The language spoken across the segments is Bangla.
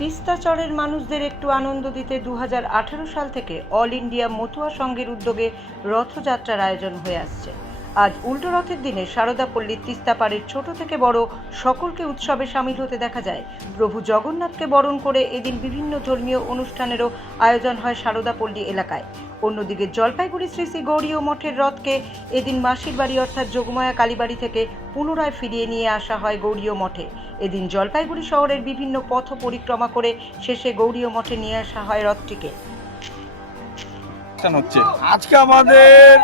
তিস্তাচরের মানুষদের একটু আনন্দ দিতে দু হাজার আঠেরো সাল থেকে অল ইন্ডিয়া মতুয়া সংঘের উদ্যোগে রথযাত্রার আয়োজন হয়ে আসছে। আজ উল্টো রথের দিনে সারদাপল্লীর তিস্তাপাড়ের ছোট থেকে বড় সকলকে উৎসবে সামিল হতে দেখা যায়। প্রভু জগন্নাথকে বরণ করে এদিন বিভিন্ন ধর্মীয় অনুষ্ঠানেরও আয়োজন হয় সারদাপল্লী এলাকায়। অন্যদিকে জলপাইগুড়ি শ্রী শ্রী গৌরীয় মঠের রথকে এদিন মাসির বাড়ি অর্থাৎ যোগমায়া কালীবাড়ি থেকে পুনরায় ফিরিয়ে নিয়ে আসা হয় গৌরীয় মঠে। এদিন জলপাইগুড়ি শহরের বিভিন্ন পথ পরিক্রমা করে শেষে গৌরীয় মঠে নিয়ে আসা হয় রথটিকে। আজকে আমাদের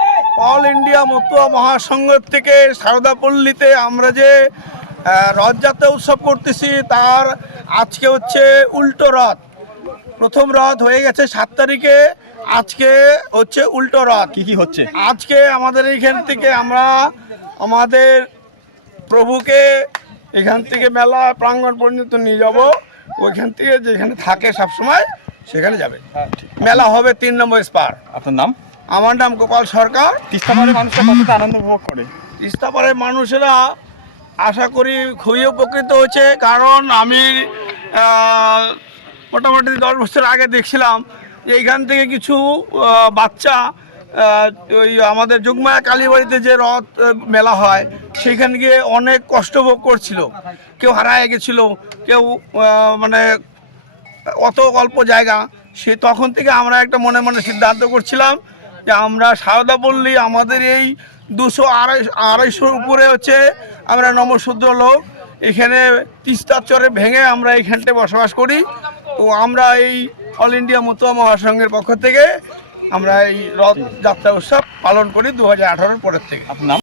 অল ইন্ডিয়া মতুয়া মহাসংঘ থেকে সারদাপল্লীতে আমরা যে রথযাত্রা উৎসব করতেছি তার আজকে হচ্ছে উল্টো রথ। প্রথম রথ হয়ে গেছে সাত তারিখে আজকে হচ্ছে উল্টো রথ। কি কি হচ্ছে? আজকে আমাদের এইখান থেকে আমরা আমাদের প্রভুকে এখান থেকে মেলা প্রাঙ্গণ পর্যন্ত নিয়ে যাব। ওইখান থেকে যেখানে থাকে সবসময় সেখানে যাবে। মেলা হবে তিন নম্বর স্পার। আপনার নাম? আমার নাম গোপাল সরকার। তিস্তাপাড়ের মানুষরা কতটা আনন্দ উপভোগ করে? তিস্তাপাড়ের মানুষেরা আশা করি খুবই উপকৃত হয়েছে কারণ আমি মোটামুটি দশ বছর আগে দেখছিলাম যে এইখান থেকে কিছু বাচ্চা ওই আমাদের যুগমায়া কালীবাড়িতে যে রথ মেলা হয় সেখানে গিয়ে অনেক কষ্ট ভোগ করছিল। কেউ হারায় গেছিল কেউ মানে অত অল্প জায়গা সে তখন থেকে আমরা একটা মনে মনে সিদ্ধান্ত করছিলাম যে আমরা সারদা পল্লী, আমাদের এই দুশো আড়াইশো আড়াইশোর উপরে হচ্ছে আমরা নমশূদ্র লোক। এখানে তিস্তার চরে ভেঙে আমরা এইখানটায় বসবাস করি। তো আমরা এই অল ইন্ডিয়া মতুয়া মহাসংঘের পক্ষ থেকে আমরা এই রথযাত্রা উৎসব পালন করি দু হাজার আঠারোর পরের থেকে। আপনার